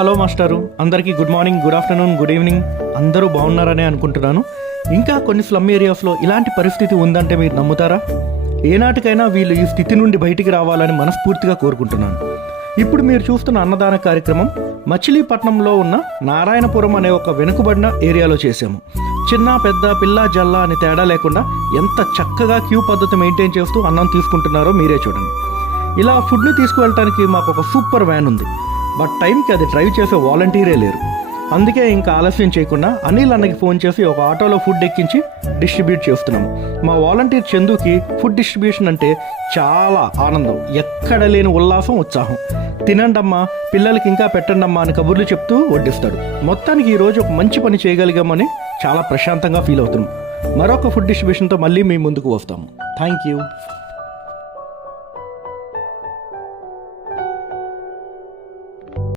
Hello మాస్టారు, అందరికీ good morning, good afternoon, good evening. అందరూ బాగున్నారనే అనుకుంటున్నాను. ఇంకా కొన్ని స్లమ్ ఏరియాస్లో ఇలాంటి పరిస్థితి ఉందంటే మీరు నమ్ముతారా? ఏనాటికైనా వీళ్ళు ఈ స్థితి నుండి బయటికి రావాలని మనస్ఫూర్తిగా కోరుకుంటున్నాను. ఇప్పుడు మీరు చూస్తున్న అన్నదాన కార్యక్రమం మచిలీపట్నంలో ఉన్న నారాయణపురం అనే ఒక వెనుకబడిన ఏరియాలో చేశాము. చిన్న పెద్ద పిల్ల జల్ల అని తేడా లేకుండా ఎంత చక్కగా క్యూ పద్ధతి మెయింటైన్ చేస్తూ అన్నం తీసుకుంటున్నారో మీరే చూడండి. ఇలా ఫుడ్ని తీసుకువెళ్ళటానికి మాకు ఒక సూపర్ వ్యాన్ ఉంది. బట్ టైంకి అది డ్రైవ్ చేసే వాలంటీరే లేరు. అందుకే ఇంకా ఆలస్యం చేయకుండా అనిల్ అన్నకి ఫోన్ చేసి ఒక ఆటోలో ఫుడ్ ఎక్కించి డిస్ట్రిబ్యూట్ చేస్తున్నాము. మా వాలంటీర్ చందుకి ఫుడ్ డిస్ట్రిబ్యూషన్ అంటే చాలా ఆనందం, ఎక్కడ లేని ఉల్లాసం, ఉత్సాహం. తినండమ్మా, పిల్లలకి ఇంకా పెట్టండమ్మా అని కబుర్లు చెప్తూ వడ్డిస్తాడు. మొత్తానికి ఈరోజు ఒక మంచి పని చేయగలిగామని చాలా ప్రశాంతంగా ఫీల్ అవుతున్నాం. మరొక ఫుడ్ డిస్ట్రిబ్యూషన్తో మళ్ళీ మీ ముందుకు వస్తాము. Thank you.